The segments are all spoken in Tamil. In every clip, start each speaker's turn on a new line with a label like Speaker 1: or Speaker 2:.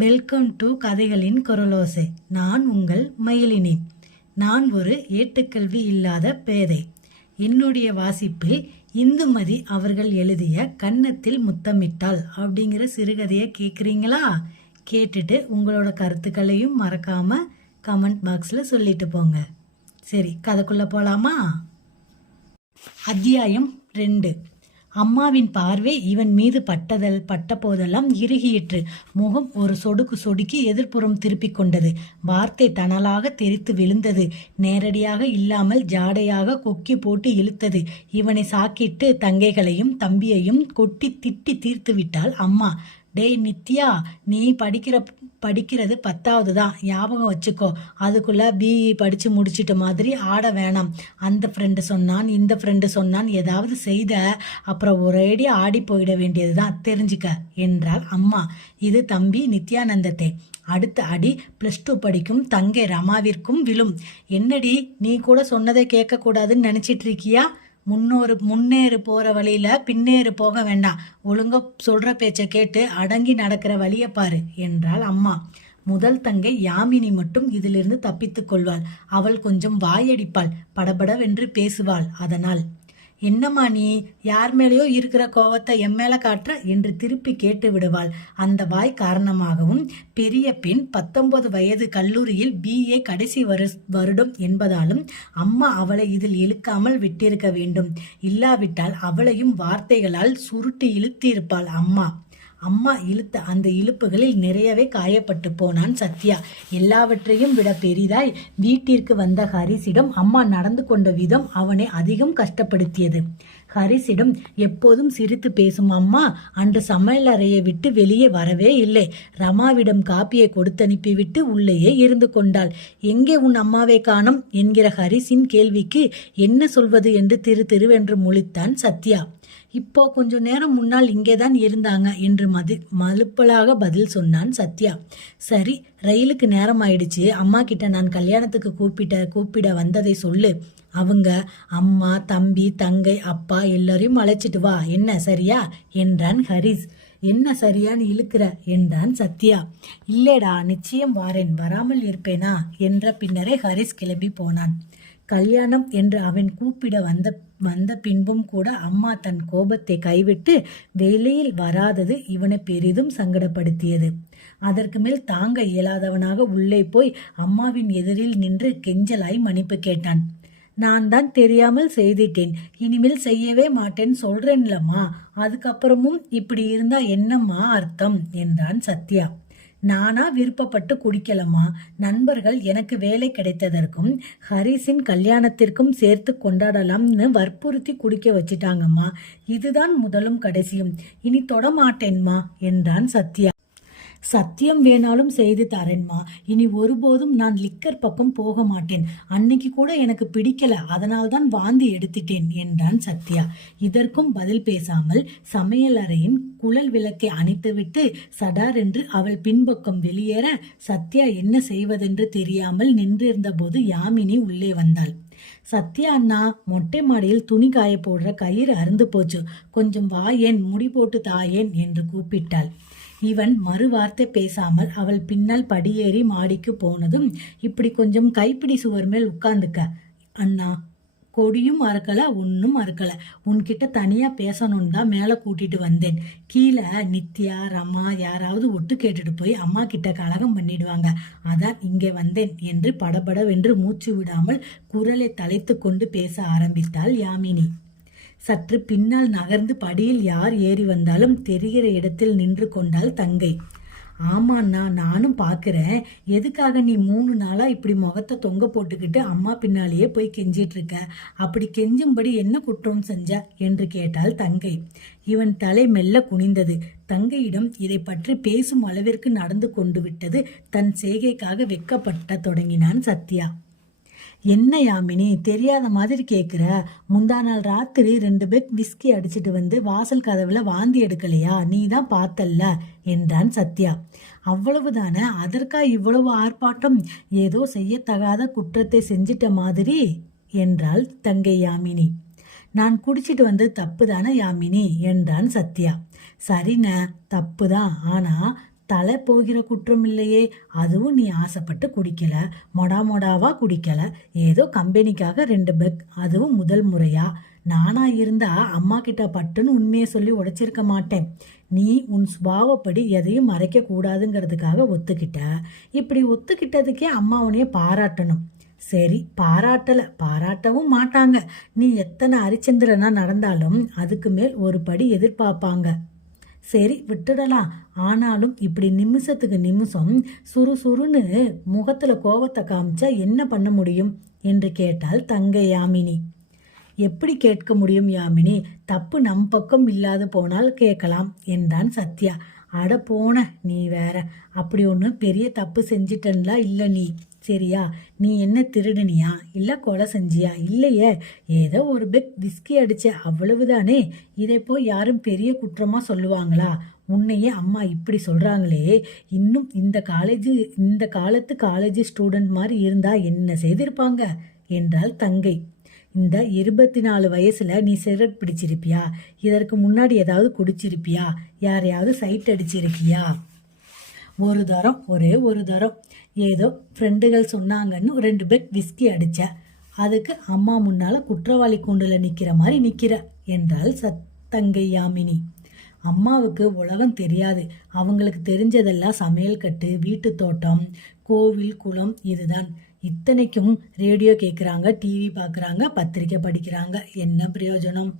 Speaker 1: வெல்கம் டு கதைகளின் குரலோசை. நான் உங்கள் மயிலினி. நான் ஒரு ஏட்டுக்கல்வி இல்லாத பேதை. என்னுடைய வாசிப்பில் இந்துமதி அவர்கள் எழுதிய கன்னத்தில் முத்தமிட்டாள் அப்படிங்கிற சிறுகதையை கேட்குறீங்களா கேட்டுட்டு உங்களோட கருத்துக்களையும் மறக்காமல் கமெண்ட் பாக்ஸில் சொல்லிட்டு போங்க. சரி கதைக்குள்ளே போகலாமா அத்தியாயம் ரெண்டு. அம்மாவின் பார்வை இவன் மீது பட்டதல் பட்ட போதெல்லாம் இறுகியிற்று. முகம் ஒரு சொடுக்கு சொடுக்கி எதிர்ப்புறம் திருப்பிக் கொண்டது. வார்த்தை தணலாக தெரித்து விழுந்தது. நேரடியாக இல்லாமல் ஜாடையாக கொக்கி போட்டு இழுத்தது. இவனை சாக்கிட்டு தங்கைகளையும் தம்பியையும் கொட்டி திட்டி தீர்த்து விட்டாள் அம்மா. டேய் நித்யா நீ படிக்கிற படிக்கிறது பத்தாவது தான் ஞாபகம் வச்சுக்கோ. அதுக்குள்ளே பிஇ e. படித்து முடிச்சிட்ட மாதிரி ஆட வேணாம். அந்த ஃப்ரெண்டு சொன்னான் இந்த ஃப்ரெண்டு சொன்னான் ஏதாவது செய்த அப்புறம் ஒரேடி ஆடி போயிட வேண்டியது தான் தெரிஞ்சுக்க என்றாள் அம்மா. இது தம்பி நித்யானந்தத்தை. அடுத்த அடி ப்ளஸ் டூ படிக்கும் தங்கை ரமாவிற்கும் விழும். என்னடி நீ கூட சொன்னதை கேட்கக்கூடாதுன்னு நினச்சிட்டு இருக்கியா? முன்னோரு முன்னேறு போகிற வழியில் பின்னேறு போக வேண்டாம். ஒழுங்கா சொல்கிற பேச்சை கேட்டு அடங்கி நடக்கிற வழியை பாரு என்றாள் அம்மா. முதல் தங்கை யாமினி மட்டும் இதிலிருந்து தப்பித்துக் கொள்வாள். அவள் கொஞ்சம் வாயடிப்பாள் படபடவென்று பேசுவாள். அதனால் என்னம்மா நீ? யார் மேலேயோ இருக்கிற கோவத்தை என் மேலே காட்டுற என்று திருப்பி கேட்டு விடுவாள். அந்த வாய் காரணமாகவும் பெரிய பெண் பத்தொன்பது வயது கல்லூரியில் பிஏ கடைசி வரு வருடம் என்பதாலும் அம்மா அவளை இதில் இழுக்காமல் விட்டிருக்க வேண்டும். இல்லாவிட்டால் அவளையும் வார்த்தைகளால் சுருட்டி இழுத்திருப்பாள் அம்மா. அம்மா இழுத்த அந்த இழுப்புகளில் நிறையவே காயப்பட்டு போனான் சத்யா. எல்லாவற்றையும் விட பெரிதாய் வீட்டிற்கு வந்த ஹரிசிடம் அம்மா நடந்து கொண்ட விதம் அவனை அதிகம் கஷ்டப்படுத்தியது. ஹரிசிடம் எப்போதும் சிரித்து பேசும் அம்மா அன்று சமையலறையை விட்டு வெளியே வரவே இல்லை. ரமாவிடம் காப்பியை கொடுத்தனுப்பிவிட்டு உள்ளேயே இருந்து கொண்டாள். எங்கே உன் அம்மாவை காணோம்? என்கிற ஹரிசின் கேள்விக்கு என்ன சொல்வது என்று திரு திருவென்று முழித்தான் சத்யா. இப்போ கொஞ்ச நேரம் முன்னால் இங்கே தான் இருந்தாங்க என்று மது மலுப்பலாக பதில் சொன்னான் சத்யா. சரி ரயிலுக்கு நேரம் ஆயிடுச்சு. அம்மா கிட்ட நான் கல்யாணத்துக்கு கூப்பிட்ட கூப்பிட வந்ததை சொல்லு. அவங்க அம்மா தம்பி தங்கை அப்பா எல்லாரையும் அழைச்சிட்டு வா. என்ன சரியா? என்றான் ஹரிஸ். என்ன சரியான்னு இழுக்கிற? என்றான் சத்யா. இல்லைடா நிச்சயம் வாரேன். வராமல் இருப்பேனா? என்ற பின்னரே ஹரிஸ் கிளம்பி போனான். கல்யாணம் என்று அவன் கூப்பிட வந்த வந்த பின்பும் கூட அம்மா தன் கோபத்தை கைவிட்டு வெளியில் வராதது இவனை பெரிதும் சங்கடப்படுத்தியது. அதற்கு மேல் தாங்க இயலாதவனாக உள்ளே போய் அம்மாவின் எதிரில் நின்று கெஞ்சலாய் மன்னிப்பு கேட்டான். நான் தான் தெரியாமல் செய்திட்டேன். இனிமேல் செய்யவே மாட்டேன் சொல்றேன்லம்மா. அதுக்கப்புறமும் இப்படி இருந்தா என்னம்மா அர்த்தம்? என்றான் சத்யா. நானா விருப்பப்பட்டு குடிக்கலம்மா. நண்பர்கள் எனக்கு வேலை கிடைத்ததற்கும் ஹரிஸின் கல்யாணத்திற்கும் சேர்த்து கொண்டாடலாம்னு வற்புறுத்தி குடிக்க வச்சிட்டாங்கம்மா. இதுதான் முதலும் கடைசியும். இனி தொடமாட்டேன்மா என்றான் சத்யா. சத்தியம் வேணாலும் செய்து தரேன்மா. இனி ஒருபோதும் நான் லிக்கர் பக்கம் போக மாட்டேன். அன்னைக்கு கூட எனக்கு பிடிக்கல. அதனால்தான் வாந்தி எடுத்துட்டேன் என்றான் சத்யா. இதற்கும் பதில் பேசாமல் சமையலறையின் குழல் விளக்கை அணைத்துவிட்டு சடார் என்று அவள் பின்பக்கம் வெளியேற சத்யா என்ன செய்வதென்று தெரியாமல் நின்றிருந்தபோது யாமினி உள்ளே வந்தாள். சத்யா அண்ணா மொட்டை மாடியில் துணி காய போடுற கயிறு அருந்து போச்சு. கொஞ்சம் வாயேன் முடி போட்டு தாயேன் என்று கூப்பிட்டாள். இவன் மறுவார்த்தை பேசாமல் அவள் பின்னால் படியேறி மாடிக்கு போனதும் இப்படி கொஞ்சம் கைப்பிடி சுவர் மேல் உட்கார்ந்துக்க. அண்ணா கொடியும் மறக்கல ஒன்றும் மறக்கல உன்கிட்ட தனியாக பேசணும்னு தான் மேலே கூட்டிட்டு வந்தேன். கீழே நித்யா ரமா யாராவது ஒட்டு கேட்டுட்டு போய் அம்மா கிட்ட கலகம் பண்ணிடுவாங்க. அதான் இங்கே வந்தேன் என்று படபடவென்று மூச்சு விடாமல் குரலை தலைத்து கொண்டு பேச ஆரம்பித்தாள் யாமினி. சற்று பின்னால் நகர்ந்து படியில் யார் ஏறி வந்தாலும் தெரிகிற இடத்தில் நின்று கொண்டாள் தங்கை. ஆமாண்ணா நானும் பார்க்குறேன் எதுக்காக நீ மூணு நாளாக இப்படி முகத்தை தொங்க போட்டுக்கிட்டு அம்மா பின்னாலேயே போய் கெஞ்சிட்ருக்க அப்படி கெஞ்சும்படி என்ன குற்றம் செஞ்ச? என்று கேட்டாள் தங்கை. இவன் தலை மெல்ல குனிந்தது. தங்கையிடம் இதை பற்றி பேசும் அளவிற்கு நடந்து கொண்டு விட்டது. தன் செய்கைக்காக வெக்கப்பட்ட தொடங்கினான் சத்யா. என்ன யாமினி தெரியாத மாதிரி கேட்குற முந்தா நாள் ராத்திரி ரெண்டு பேர் விஸ்கி அடிச்சிட்டு வந்து வாசல் கதவுல வாந்தி எடுக்கலையா? நீ தான் பார்த்தல்ல என்றான் சத்யா. அவ்வளவுதானே? அதற்கா இவ்வளவு ஆர்ப்பாட்டம்? ஏதோ செய்யத்தகாத குற்றத்தை செஞ்சிட்ட மாதிரி என்றாள் தங்கை யாமினி. நான் குடிச்சிட்டு வந்தது தப்பு தானே யாமினி என்றான் சத்யா. சரிண்ண தப்பு தான் ஆனால் தலை போகிற குற்றம் இல்லையே அதுவும் நீ ஆசைப்பட்டு குடிக்கல. மொடா மொடாவா குடிக்கல. ஏதோ கம்பெனிக்காக ரெண்டு பெக் அதுவும் முதல் முறையா. நானா இருந்தா அம்மா கிட்ட பட்டுன்னு உண்மையை சொல்லி உடைச்சிருக்க மாட்டேன். நீ உன் சுபாவப்படி எதையும் மறைக்க கூடாதுங்கிறதுக்காக ஒத்துக்கிட்ட. இப்படி ஒத்துக்கிட்டதுக்கே அம்மா உன்னைய பாராட்டணும். சரி பாராட்டல. பாராட்டவும் மாட்டாங்க. நீ எத்தனை அரிச்சந்திரனா நடந்தாலும் அதுக்கு மேல் ஒரு படி எதிர்பார்ப்பாங்க. சரி விட்டுடலாம். ஆனாலும் இப்படி நிமிஷத்துக்கு நிமிஷம் சுறுசுறுன்னு முகத்துல கோவத்தை காமிச்சா என்ன பண்ண முடியும்? என்று கேட்டாள் தங்கை யாமினி. எப்படி கேட்க முடியும் யாமினி? தப்பு நம் பக்கம் இல்லாது போனால் கேட்கலாம் என்றான் சத்யா. அட போன நீ வேற. அப்படி ஒன்று பெரிய தப்பு செஞ்சிட்டன்லாம் இல்லை நீ? சரியா? நீ என்ன திருடுனியா? இல்லை கொலை செஞ்சியா? இல்லையே. ஏதோ ஒரு பெக் விஸ்கி அடிச்ச அவ்வளவுதானே. இதை போய் யாரும் பெரிய குற்றமா சொல்லுவாங்களா? உன்னையே அம்மா இப்படி சொல்றாங்களே. இன்னும் இந்த காலேஜ் இந்த காலத்து காலேஜ் ஸ்டூடெண்ட் மாதிரி இருந்தா என்ன செய்திருப்பாங்க? என்றாள் தங்கை. இந்த இருபத்தி நாலு வயசுல நீ சிகரெட் பிடிச்சிருப்பியா? இதற்கு முன்னாடி ஏதாவது குடிச்சிருப்பியா? யாரையாவது சைட் அடிச்சிருக்கியா? ஒரு தரம் ஒரே ஒரு தரம். ஏதோ ஃப்ரெண்டுகள் சொன்னாங்கன்னு ஒரு ரெண்டு பெக் விஸ்கி அடிச்ச. அதுக்கு அம்மா முன்னால குற்றவாளி கூண்டில் நிற்கிற மாதிரி நிற்கிற என்றாள் சத்தங்கை யாமினி. அம்மாவுக்கு உலகம் தெரியாது. அவங்களுக்கு தெரிஞ்சதெல்லாம் சமையல் கட்டு வீட்டு தோட்டம் கோவில் குளம் இதுதான். இத்தனைக்கும் ரேடியோ கேட்குறாங்க டிவி பார்க்குறாங்க பத்திரிக்கை படிக்கிறாங்க. என்ன பிரயோஜனம்?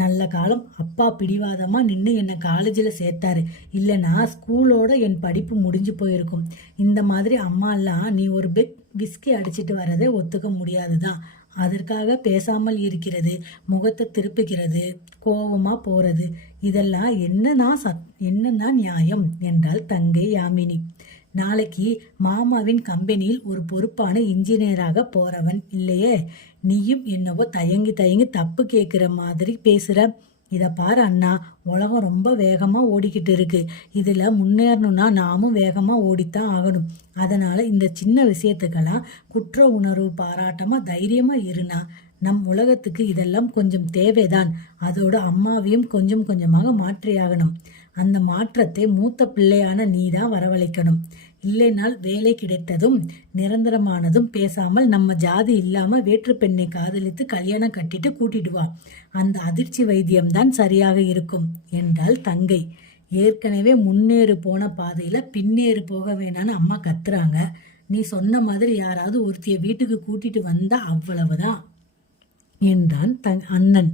Speaker 1: நல்ல காலம் அப்பா பிடிவாதமாக நின்று என்னை காலேஜில் சேர்த்தாரு. இல்லைனா ஸ்கூலோட என் படிப்பு முடிஞ்சு போயிருக்கும். இந்த மாதிரி அம்மாலாம் நீ ஒரு பெக் விஸ்கி அடிச்சிட்டு வரதே ஒத்துக்க முடியாது தான் அதற்காக பேசாமல் இருக்கிறது முகத்தை திருப்பிக்கிறது கோபமாக போகிறது இதெல்லாம் என்னன்னா சத் என்னன்னா நியாயம் என்றால் தங்கை யாமினி. நாளைக்கு மாமாவின் கம்பெனியில் ஒரு பொறுப்பான இன்ஜினியராக போறவன் இல்லையே? நீயும் என்னவோ தயங்கி தயங்கி தப்பு கேட்குற மாதிரி பேசுற. இதை பாரு அண்ணா உலகம் ரொம்ப வேகமாக ஓடிக்கிட்டு இருக்கு. இதில் முன்னேறணும்னா நாமும் வேகமாக ஓடித்தான் ஆகணும். அதனால் இந்த சின்ன விஷயத்துக்கெல்லாம் குற்ற உணர்வு பாராட்டமாக தைரியமாக இருனா நம் உலகத்துக்கு இதெல்லாம் கொஞ்சம் தேவைதான். அதோட அம்மாவையும் கொஞ்சம் கொஞ்சமாக மாற்றியாகணும். அந்த மாற்றத்தை மூத்த பிள்ளையான நீ தான் வரவழைக்கணும். இல்லைனால் வேலை கிடைத்ததும் நிரந்தரமானதும் பேசாமல் நம்ம ஜாதி இல்லாமல் வேற்று பெண்ணை காதலித்து கல்யாணம் கட்டிட்டு கூட்டிடுவா அந்த அதிர்ச்சி வைத்தியம்தான் சரியாக இருக்கும் என்றாள் தங்கை. ஏற்கனவே முன்னேறு போன பாதையில் பின்னேறு போக வேணான்னு அம்மா கத்துறாங்க. நீ சொன்ன மாதிரி யாராவது ஒருத்திய வீட்டுக்கு கூட்டிட்டு வந்தா அவ்வளவுதான் என்றான் தன் அண்ணன்.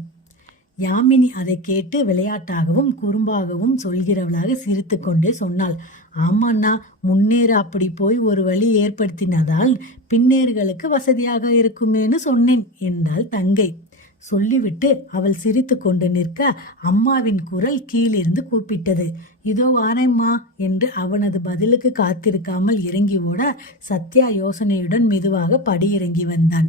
Speaker 1: யாமினி அதை கேட்டு விளையாட்டாகவும் குறும்பாகவும் சொல்கிறவளாக சிரித்து கொண்டே சொன்னாள். ஆமாண்ணா முன்னேறு அப்படி போய் ஒரு வழி ஏற்படுத்தினதால் பின்னேறுகளுக்கு வசதியாக இருக்குமேன்னு சொன்னேன் என்றாள் தங்கை. சொல்லிவிட்டு அவள் சிரித்து கொண்டு நிற்க அம்மாவின் குரல் கீழிருந்து கூப்பிட்டது. இதோ வாரேம்மா என்று அவனது பதிலுக்கு காத்திருக்காமல் இறங்கி ஓட சத்யா யோசனையுடன் மெதுவாக படியிறங்கி வந்தான்.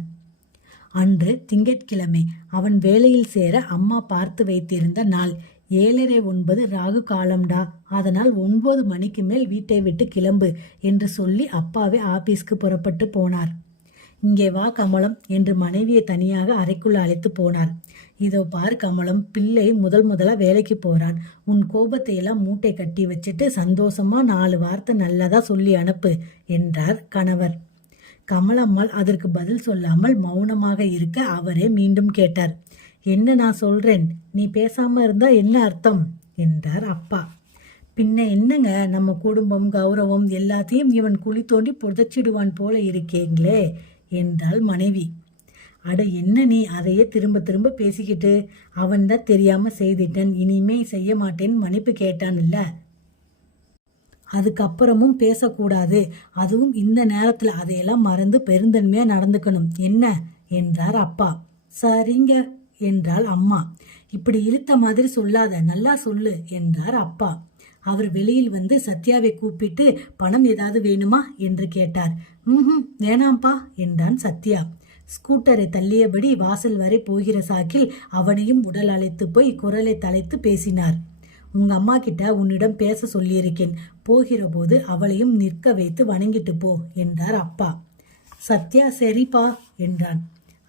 Speaker 1: அன்று திங்கட்கிழமை அவன் வேலையில் சேர அம்மா பார்த்து வைத்திருந்த நாள். ஏழரை ஒன்பது ராகு காலம்டா. அதனால் ஒன்பது மணிக்கு மேல் வீட்டை விட்டு கிளம்பு என்று சொல்லி அப்பாவே ஆபீஸ்க்கு புறப்பட்டு போனார். இங்கே வா கமலம் என்று மனைவியை தனியாக அறைக்குள் அழைத்து போனார். இதோ பார் கமலம் பிள்ளை முதல் முதலாக வேலைக்கு போகிறான் உன் கோபத்தை எல்லாம் மூட்டை கட்டி வச்சுட்டு சந்தோஷமா நாலு வார்த்தை நல்லதா சொல்லி அனுப்பு என்றார் கணவர். கமலம்மாள் அதற்கு பதில் சொல்லாமல் மௌனமாக இருக்க அவரே மீண்டும் கேட்டார். என்ன நான் சொல்றேன்? நீ பேசாம இருந்தா என்ன அர்த்தம்? என்றார் அப்பா. பின்ன என்னங்க? நம்ம குடும்பம் கௌரவம் எல்லாத்தையும் இவன் குழி தோண்டி புதைச்சிடுவான் போல இருக்கேங்களே என்றாள் மனைவி. அட என்ன நீ அதையே திரும்ப திரும்ப பேசிக்கிட்டு அவன் தான் தெரியாம செய்திட்டன். இனிமே செய்ய மாட்டேன்னு மன்னிப்பு கேட்டான் இல்ல அதுக்கப்புறமும் பேசக்கூடாது. அதுவும் இந்த நேரத்தில். அதையெல்லாம் மறந்து பெருந்தன்மையாக நடந்துக்கணும். என்ன? என்றார் அப்பா. சரிங்க. என்றாள் அம்மா. இப்படி இழுத்த மாதிரி சொல்லாத நல்லா சொல்லு என்றார் அப்பா. அவர் வெளியில் வந்து சத்யாவை கூப்பிட்டு பணம் ஏதாவது வேணுமா? என்று கேட்டார். ம் வேணாம்பா என்றான் சத்யா. ஸ்கூட்டரை தள்ளியபடி வாசல் வரை போகிற சாக்கில் அவனையும் உடல் அழைத்து போய் குரலை தலைத்து பேசினார். உங்க அம்மா கிட்ட உன்னிடம் பேச சொல்லியிருக்கேன். போகிற போது அவளையும் நிற்க வைத்து வணங்கிட்டு போ என்றார் அப்பா. சத்யா சரிப்பா என்றான்.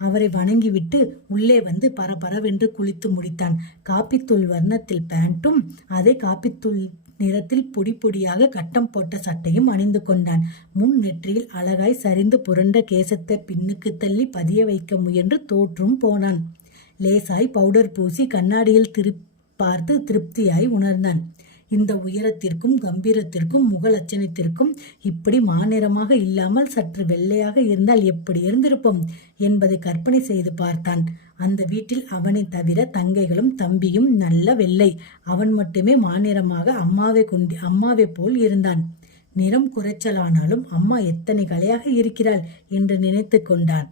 Speaker 1: அவரை வணங்கிவிட்டு உள்ளே வந்து பரபரவென்று குளித்து முடித்தான். காப்பித்தூள் வர்ணத்தில் பேண்ட்டும் அதே காப்பித்தூள் நிறத்தில் பொடி பொடியாக கட்டம் போட்ட சட்டையும் அணிந்து கொண்டான். முன் நெற்றியில் அழகாய் சரிந்து புரண்ட கேசத்தை பின்னுக்கு தள்ளி பதிய வைக்க முயன்று தோற்றும் போனான். லேசாய் பவுடர் பூசி கண்ணாடியில் திரு பார்த்து திருப்தியாய் உணர்ந்தான். இந்த உயரத்திற்கும் கம்பீரத்திற்கும் முக லட்சணத்திற்கும் இப்படி மாநிறமாக இல்லாமல் சற்று வெள்ளையாக இருந்தால் எப்படி இருந்திருப்போம் என்பதை கற்பனை செய்து பார்த்தான். அந்த வீட்டில் அவனை தவிர தங்கைகளும் தம்பியும் நல்ல வெள்ளை. அவன் மட்டுமே மாநிறமாக அம்மாவை கொண்டு அம்மாவை போல் இருந்தான். நிறம் குறைச்சலானாலும் அம்மா எத்தனை கலையாக இருக்கிறாள் என்று நினைத்து கொண்டான்.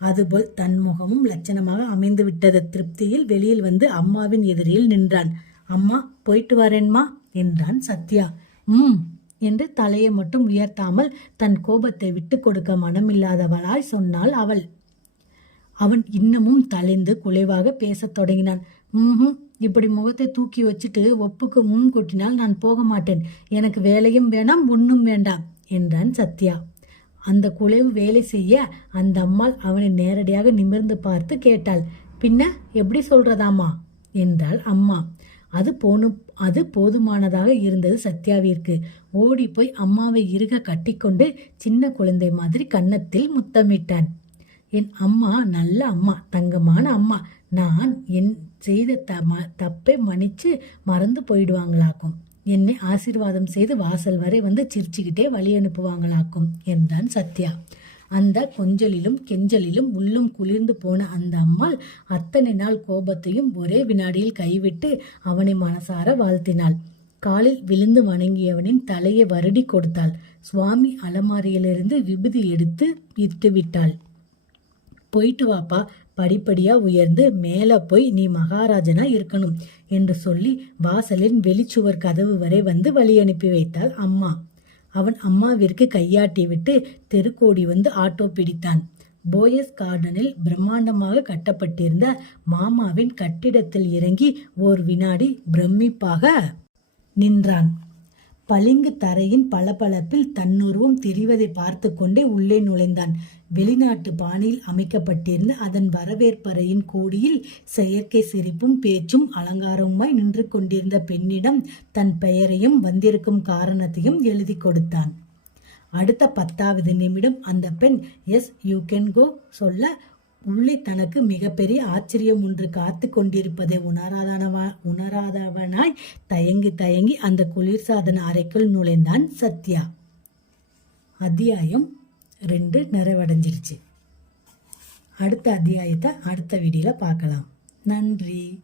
Speaker 1: அதுபோல் தன் முகமும் லட்சணமாக அமைந்துவிட்டது. திருப்தியில் வெளியில் வந்து அம்மாவின் எதிரில் நின்றான். அம்மா போயிட்டு வரேன்மா. என்றான் சத்யா. ம் என்று தலையை மட்டும் உயர்த்தாமல் தன் கோபத்தை விட்டு கொடுக்க மனமில்லாதவளாய் சொன்னாள் அவள். அவன் இன்னமும் தலைந்து குலைவாக பேசத் தொடங்கினான். ம் இப்படி முகத்தை தூக்கி வச்சுட்டு ஒப்புக்கு முன் கொட்டினால் நான் போக மாட்டேன். எனக்கு வேலையும் வேணாம் ஒன்றும் வேண்டாம் என்றான் சத்யா. அந்த குலைவு வேலை செய்ய அந்த அம்மாள் அவனை நேரடியாக நிமிர்ந்து பார்த்து கேட்டாள். பின்ன எப்படி சொல்றதாமா என்றாள் அம்மா. அது போனும் அது போதுமானதாக இருந்தது சத்யாவிற்கு. ஓடி போய் அம்மாவை இருக கட்டிக்கொண்டு சின்ன குழந்தை மாதிரி கன்னத்தில் முத்தமிட்டான். என் அம்மா நல்ல அம்மா தங்கமான அம்மா. நான் என் செய்த த ம தப்பை மன்னிச்சு மறந்து போயிடுவாங்களாக்கும். என்னை ஆசீர்வாதம் செய்து வாசல் வரை வந்து சிரிச்சுக்கிட்டே வழி அனுப்புவாங்களாக்கும் என்றான் சத்யா. அந்த கொஞ்சலிலும் கெஞ்சலிலும் உள்ளும் குளிர்ந்து போன அந்த அம்மாள் அத்தனை நாள் கோபத்தையும் ஒரே வினாடியில் கைவிட்டு அவனை மனசார வாழ்த்தினாள். காலில் விழுந்து வணங்கியவனின் தலையை வருடி கொடுத்தாள். சுவாமி அலமாரியிலிருந்து விபூதி எடுத்து இட்டு விட்டாள். போயிட்டு வாப்பா படிப்படியா உயர்ந்து மேலே போய் நீ மகாராஜனா இருக்கணும் என்று சொல்லி வாசலின் வெளிச்சுவர் கதவு வரை வந்து வழி அனுப்பி வைத்தாள் அம்மா. அவன் அம்மாவிற்கு கையாட்டிவிட்டு தெருக்கோடி வந்து ஆட்டோ பிடித்தான். போயஸ் கார்டனில் பிரம்மாண்டமாக கட்டப்பட்டிருந்த மாமாவின் கட்டிடத்தில் இறங்கி ஓர் வினாடி பிரமிப்பாக நின்றான். பளிங்கு தரையின் பளபளப்பில் தன்னுருவம் தெரிவதை பார்த்து கொண்டே உள்ளே நுழைந்தான். வெளிநாட்டு பாணியில் அமைக்கப்பட்டிருந்த அதன் வரவேற்பறையின் கோடியில் செயற்கை சிரிப்பும் பேச்சும் அலங்காரமுமாய் நின்று கொண்டிருந்த பெண்ணிடம் தன் பெயரையும் வந்திருக்கும் காரணத்தையும் எழுதி கொடுத்தான். அடுத்த பத்தாவது நிமிடம் அந்த பெண் எஸ் யூ கேன் கோ சொல்ல உள்ளே தனக்கு மிகப்பெரிய ஆச்சரியம் ஒன்று காத்து கொண்டிருப்பதை உணராதனவா உணராதவனாய் தயங்கி தயங்கி அந்த குளிர்சாதன அறைக்குள் நுழைந்தான் சத்யா. அத்தியாயம் ரெண்டு நிறைவடைஞ்சிருச்சு. அடுத்த அத்தியாயத்தை அடுத்த வீடியோல பார்க்கலாம். நன்றி.